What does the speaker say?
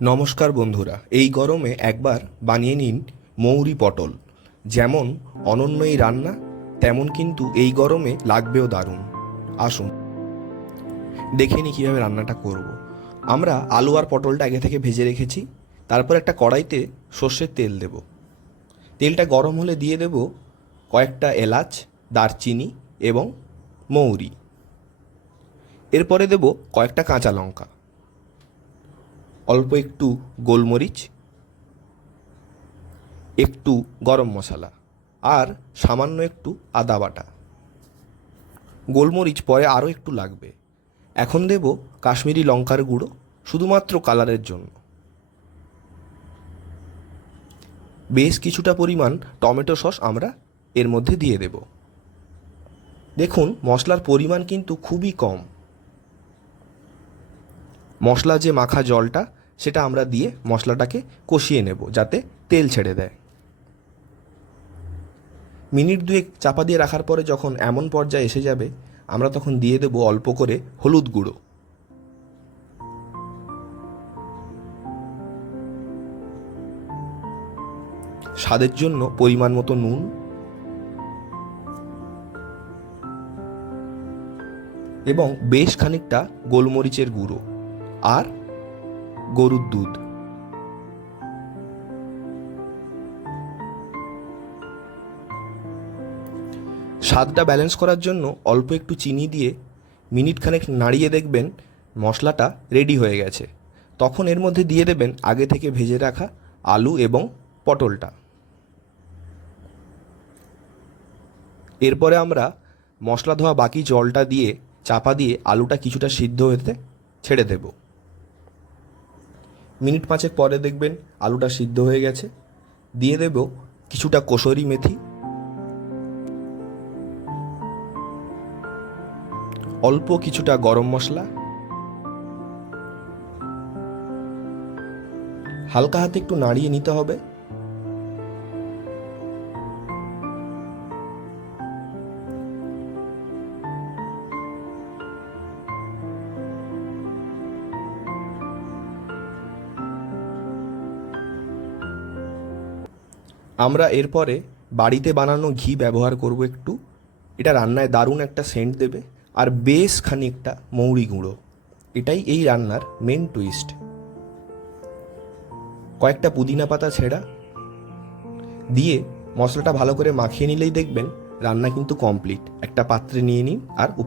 নমস্কার বন্ধুরা, এই গরমে একবার বানিয়ে নিন মৌরি পটল। যেমন অনন্য এই রান্না, তেমন কিন্তু এই গরমে লাগবেও দারুণ। আসুন, দেখে নিই কীভাবে রান্নাটা করব। আমরা আলু আর পটলটা আগে থেকে ভেজে রেখেছি, তারপর একটা কড়াইতে সর্ষের তেল দেব। তেলটা গরম হলে দিয়ে দেব কয়েকটা এলাচ, দারচিনি এবং মৌরি। এরপরে দেব কয়েকটা কাঁচা লঙ্কা। অল্প একটু গোলমরিচ, একটু গরম মশলা আর সামান্য একটু আদা বাটা। গোলমরিচ পরে আরও একটু লাগবে। এখন দেব কাশ্মীরি লঙ্কার গুঁড়ো শুধুমাত্র কালারের জন্য। বেশ কিছুটা পরিমাণ টমেটো সস আমরা এর মধ্যে দিয়ে দেব। দেখুন, মশলার পরিমাণ কিন্তু খুবই কম। মশলা যে মাখা জলটা, সেটা আমরা দিয়ে মশলাটাকে কষিয়ে নেব যাতে তেল ছেড়ে দেয়। মিনিট দুয়েক চাপা দিয়ে রাখার পরে যখন এমন পর্যায়ে এসে যাবে, আমরা তখন দিয়ে দেব অল্প করে হলুদ গুঁড়ো। স্বাদের জন্য পরিমাণ মতো নুন। এবং বেশ খানিকটা গোলমরিচের গুঁড়ো। আর গরুর দুধ। স্বাদটা ব্যালেন্স করার জন্য অল্প একটু চিনি দিয়ে মিনিট খানেক নাড়িয়ে দেখবেন মশলাটা রেডি হয়ে গেছে। তখন এর মধ্যে দিয়ে দেবেন আগে থেকে ভেজে রাখা আলু এবং পটলটা। এরপরে আমরা মশলা ধোয়া বাকি জলটা দিয়ে, চাপা দিয়ে আলুটা কিছুটা সিদ্ধ হতে ছেড়ে দেব। মিনিট পাঁচেক পরে দেখবেন আলুটা সিদ্ধ হয়ে গেছে। দিয়ে দেব কিছুটা কসরি মেথি। অল্প কিছুটা গরম মশলা। হালকা হাতে একটু নাড়িয়ে নিতে হবে। আমরা এরপরে বাড়িতে বানানো ঘি ব্যবহার করব একটু। এটা রান্নায় দারুণ একটা সেন্ট দেবে। আর বেশ খানিকটা মৌরি গুঁড়ো। এটাই এই রান্নার মেন টুইস্ট কয়েকটা পুদিনা পাতা ছেঁড়া দিয়ে মশলাটা ভালো করে মাখিয়ে নিলেই দেখবেন রান্না কিন্তু কমপ্লিট একটা পাত্রে নিয়ে নিন আর উপ